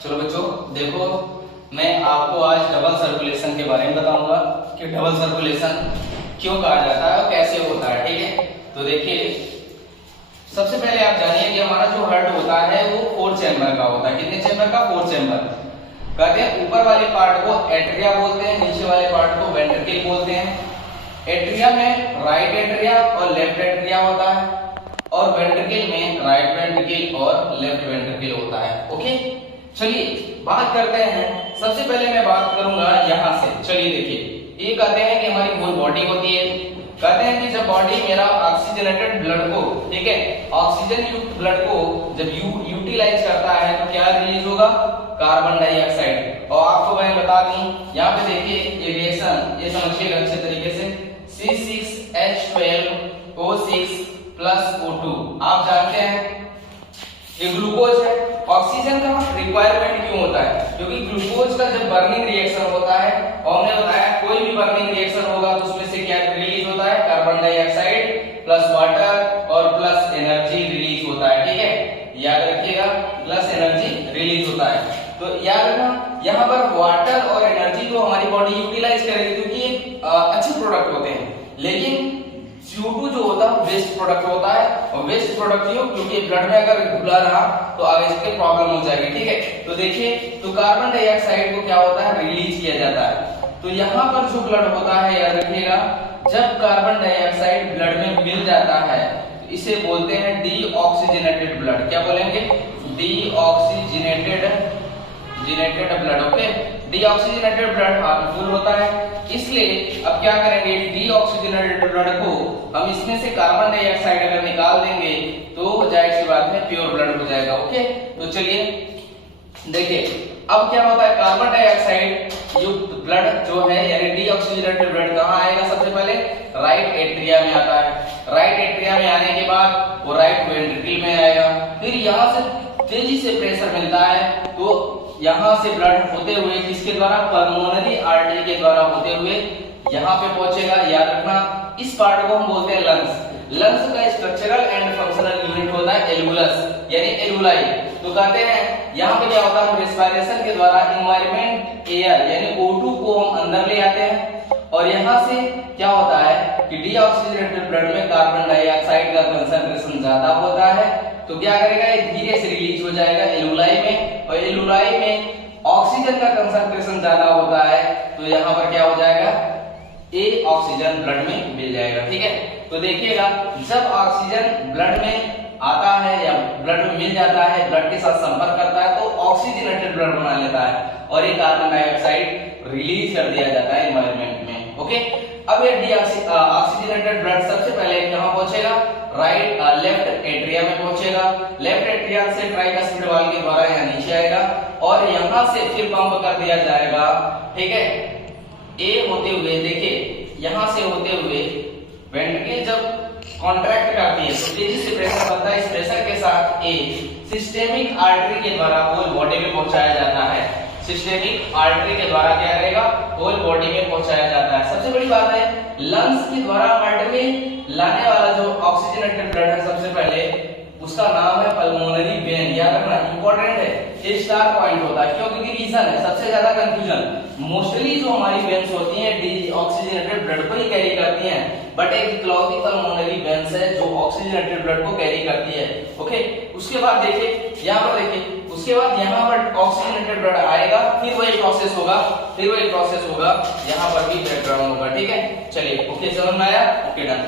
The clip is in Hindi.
चलो बच्चों देखो, मैं आपको आज डबल सर्कुलेशन के बारे में बताऊंगा कि डबल सर्कुलेशन क्यों कहा जाता है और कैसे होता है। ठीक है, तो देखिए सबसे पहले आप जानिए कि हमारा जो हार्ट होता है वो 4 चैम्बर का होता है। कितने चैम्बर का? 4 चैम्बर। कहते हैं ऊपर वाले पार्ट को एट्रिया बोलते हैं, नीचे वाले पार्ट को वेंट्रिकल बोलते हैं। एट्रिया में राइट एट्रिया और लेफ्ट एट्रिया होता है और वेंट्रिकल में राइट वेंट्रिकल और लेफ्ट वेंट्रिकल होता है। ओके, चलिए बात करते हैं। सबसे पहले मैं बात करूंगा यहां से। चलिए देखिए, ये कहते हैं कि हमारी होल बॉडी होती है। कहते हैं कि जब बॉडी मेरा ऑक्सीजनेटेड ब्लड को, ठीक है, ऑक्सीजन युक्त ब्लड को जब यूटिलाइज करता है तो क्या रिलीज होगा? Carbon dioxide. और आपको मैं बता दूं, यहाँ पे देखिए ये रिएक्शन, ये समझिएगा अच्छे तरीके से। C6H12O6 प्लस O2, आप जानते हैं ये ग्लूकोज है। ऑक्सीजन का रिक्वायरमेंट क्यों होता है? क्योंकि ग्लूकोज का जब बर्निंग रिएक्शन होता है, और हमने बताया कोई भी बर्निंग रिएक्शन होगा तो उसमें से क्या रिलीज होता है? कार्बन डाइऑक्साइड प्लस वाटर और प्लस एनर्जी रिलीज होता है। ठीक है, याद रखिएगा, प्लस एनर्जी रिलीज होता है। तो याद रखना, यहाँ पर वाटर और एनर्जी को हमारी बॉडी यूटिलाइज करेगी क्योंकि ये अच्छे प्रोडक्ट होते हैं। लेकिन CO2 जो होता है वेस्ट प्रोडक्ट होता है, और वेस्ट प्रोडक्ट क्यों? क्योंकि ब्लड में अगर घुला रहा तो आगे इसके प्रॉब्लम हो जाएगी। ठीक है, तो देखिए, तो कार्बन डाइऑक्साइड को क्या होता है? रिलीज किया जाता है। तो यहाँ पर जो ब्लड होता है, याद रखिएगा, जब कार्बन डाइऑक्साइड ब्लड में मिल जाता है तो इसे बोलते हैं डीऑक्सीजनेटेड ब्लड। क्या बोलेंगे? Deoxygenated blood. Okay, deoxygenated blood harmful होता है, इसलिए अब क्या करेंगे? डीऑक्सीजनेटेड ब्लड को हम इसमें से कार्बन डाइऑक्साइड अगर निकाल देंगे तो जाहिर सी बात है प्योर ब्लड हो जाएगा। ओके, तो चलिए देखिए अब क्या होता है। कार्बन डाइऑक्साइड युक्त ब्लड जो है यानी डीऑक्सीजनेटेड ब्लड कहाँ आएगा? सबसे पहले राइट एट्रिया में आता है। राइट एट्रिया में आने के बाद वो राइट वेंट्रिकल में आएगा। फिर यहाँ से तेजी से प्रेशर मिलता है तो यहाँ से ब्लड होते हुए किसके द्वारा? पल्मोनरी आर्टरी के द्वारा होते हुए यहाँ पे पहुंचेगा। याद रखना, इस पार्ट को हम बोलते हैं लंग्स। लंग्स का स्ट्रक्चरल एंड फंक्शनल यूनिट होता है एल्वुलस यानी एल्वुलाई। तो कहते हैं यहाँ पे क्या होता है? रेस्पिरेशन के द्वारा एनवायरनमेंट एयर यानी O2 को हम अंदर ले आते हैं, और यहाँ से क्या होता है कि डीऑक्सीजनेटेड ब्लड में कार्बन डाइऑक्साइड का कंसंट्रेशन ज्यादा होता है, तो क्या करेगा? ये धीरे से रिलीज हो जाएगा एल्वुलाई में, और एल्वुलाई में ऑक्सीजन का कंसंट्रेशन ज्यादा होता है तो यहाँ पर क्या हो जाएगा? ए ऑक्सीजन ब्लड में मिल जाएगा। ठीक है, तो देखिएगा, जब ऑक्सीजन ब्लड में आता है या ब्लड में मिल जाता है, ब्लड के साथ संपर्क करता है तो ऑक्सीजनेटेड ब्लड बना लेता है और ये कार्बन डाइऑक्साइड रिलीज कर दिया जाता है एनवायरनमेंट में। ओके, अब ये ऑक्सीजनेटेड ब्लड सबसे पहले कहां पहुंचेगा? लेफ्ट एट्रिया में पहुंचेगा। लेफ्ट एट्रिया से ट्राइकस्पिड वाल्व के द्वारा यहाँ नीचे आएगा और यहाँ से फिर पंप कर दिया जाएगा। ठीक है, ए होते हुए, देखिए यहाँ से होते हुए वेंट्रिकल जब कॉन्ट्रैक्ट करती है तो तेजी से प्रेशर बनता है। इस प्रेशर के साथ ए सिस्टेमिक आर्टरी के द्वारा होल बॉडी में पहुंचाया जाता है। सिस्टेमिक आर्टरी के द्वारा क्या करेगा? होल बॉडी में पहुंचाया जाता है। सबसे बड़ी बात है, लंग्स के द्वारा हार्ट में लाने वाला जो ऑक्सीजनेटेड ब्लड है, सबसे पहले उसका नाम है पल्मोनरी वेन। याद रखना, इंपॉर्टेंट है, ये स्टार पॉइंट होता है। क्यों? क्योंकि रीजन है सबसे ज्यादा कंफ्यूजन। मोस्टली जो हमारी वेन्स होती हैं डीऑक्सीजनेटेड ब्लड को ही कैरी करती हैं, बट एक इकलौती पल्मोनरी वेन्स है जो ऑक्सीजनेटेड ब्लड को कैरी करती है। ओके, उसके बाद देखिए यहाँ पर, देखिए उसके बाद यहाँ पर ऑक्सीजनेटेड ब्लड आएगा, फिर वही प्रोसेस होगा, यहाँ पर भी ब्रेकडाउन होगा। ठीक है, चलिए ओके, समझ में आया? Okay, done.